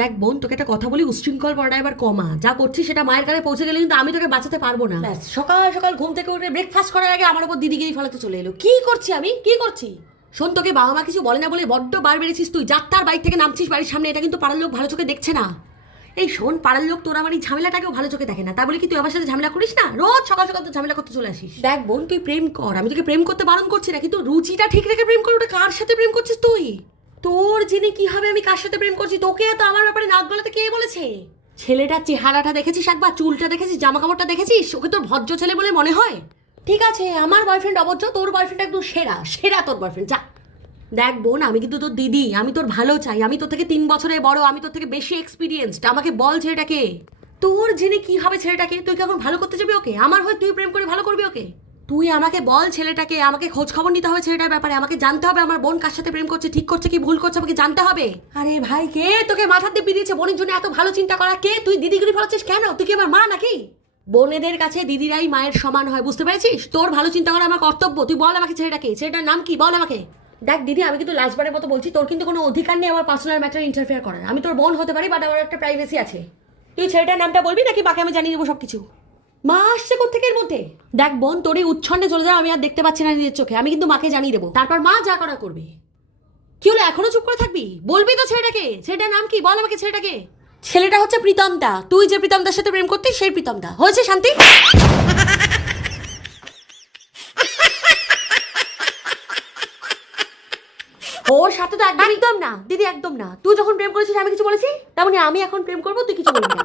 দেখ বোন, তোকে একটা কথা বলি, উচ্ছৃঙ্খল পড়া এবার কমা। যা করছিস সেটা মায়ের কাছে পৌঁছে গেলে কিন্তু আমি তোকে বাঁচাতে পারবো না। ব্যাস, সকাল সকাল ঘুম থেকে উঠে ব্রেকফাস্ট করার আগে আমার উপর দিদিগিরি ফেলাতে চলে এলো। কি করছি আমি, কি করছি? শোন, তোকে বাবা মা কিছু বলে না বলে বড্ড বার বেড়েছিস তুই। যাত্রার বাইক থেকে নামছিস বাড়ির সামনে, এটা কিন্তু পাড়ার লোক ভালো চোখে দেখছে না। এই শোন, পাড়ার লোক তোর আমার এই ঝামেলাটাকেও ভালো চোখে দেখে না। তা বলে কি তুই আমার সাথে ঝামেলা করিস না? রোজ সকাল সকাল তো ঝামেলা করতে চলে আসিস। দেখ বোন, তুই প্রেম কর, আমি তোকে প্রেম করতে বারণ করছি না, কিন্তু রুচিটা ঠিক রেখে প্রেম কর। ওটা কার সাথে প্রেম করছিস তুই? তোর জেনে কি হবে আমি কার সাথে প্রেম করছি? তোকে এত আমার ব্যাপারে নাক গলাতে কে বলেছে? ছেলেটার চেহারাটা দেখেছিস একবার? চুলটা দেখেছিস? জামা কাপড়টা দেখেছিস? ওকে তোর ভদ্র ছেলে বলে মনে হয়? ঠিক আছে, আমার বয়ফ্রেন্ড অভদ্র, তোর বয়ফ্রেন্ড একদম সেরা সেরা তোর বয়ফ্রেন্ড। যা। দেখ বোন, আমি কিন্তু তোর দিদি, আমি তোর ভালো চাই। আমি তোর থেকে 3 বছরের বড়, আমি তোর থেকে বেশি এক্সপিরিয়েন্সড। আমাকে বল ছেলেটাকে। তোর জেনে কি হবে ছেলেটাকে? তুই কি এখন ভালো করতে যাবি ওকে? আমার হয় তুই প্রেম করে ভালো করবি ওকে? তুই আমাকে বল ছেলেটাকে। আমাকে খোঁজ খবর নিতে হবে ছেলেটার ব্যাপারে। আমাকে জানতে হবে আমার বোন কার সাথে প্রেম করছে, ঠিক করছে কি ভুল করছে, আমাকে জানতে হবে। আরে ভাই, কে তোকে মাথা দিব্যি দিয়েছে বোনের জন্য এত ভালো চিন্তা করা? কে? তুই দিদিগিরি ফেলাচ্ছিস কেন? তুই কি আমার মা নাকি? বোনেদের কাছে দিদিরাই মায়ের সমান হয়, বুঝতে পেরেছিস? তোর ভালো চিন্তা করা আমার কর্তব্য। তুই বল আমাকে ছেলেটাকে, ছেলেটার নাম কি বল আমাকে। দেখ দিদি, আমি কিন্তু লাস্টবারের মতো বলছি, তোর কিন্তু কোনো অধিকার নেই আমার পার্সোনাল ম্যাটারে ইন্টারফেয়ার করার। আমি তোর বোন হতে পারি, বাট আমার একটা প্রাইভেসি আছে। তুই ছেলেটার নামটা বলবি নাকি মাকে আমি জানিয়ে দেবো সবকিছু? মা আসছে কোত্থেকে এর মধ্যে? দেখ বোন, তোর এই উচ্ছন্নে চলে যাও, আমি আর দেখতে পাচ্ছি না নিজের চোখে। আমি কিন্তু মাকে জানিয়ে দেবো, তারপর মা যা করা করবে। কি হলো, এখনো চুপ করে থাকবি? বলবি তো ছেলেটাকে। ছেলেটার নাম কি বল আমাকে ছেলেটাকে। ছেলেটা হচ্ছে প্রীতমদা। তুই যে প্রীতমদার সাথে প্রেম করতিস সেই প্রীতমদা। হয়েছে শান্তি? ওর সাথে তো একদম না দিদি, একদম না। তুই যখন প্রেম করেছিস আমি কিছু বলেছি? তেমনি আমি এখন প্রেম করবো, তুই কিছু বলবি না।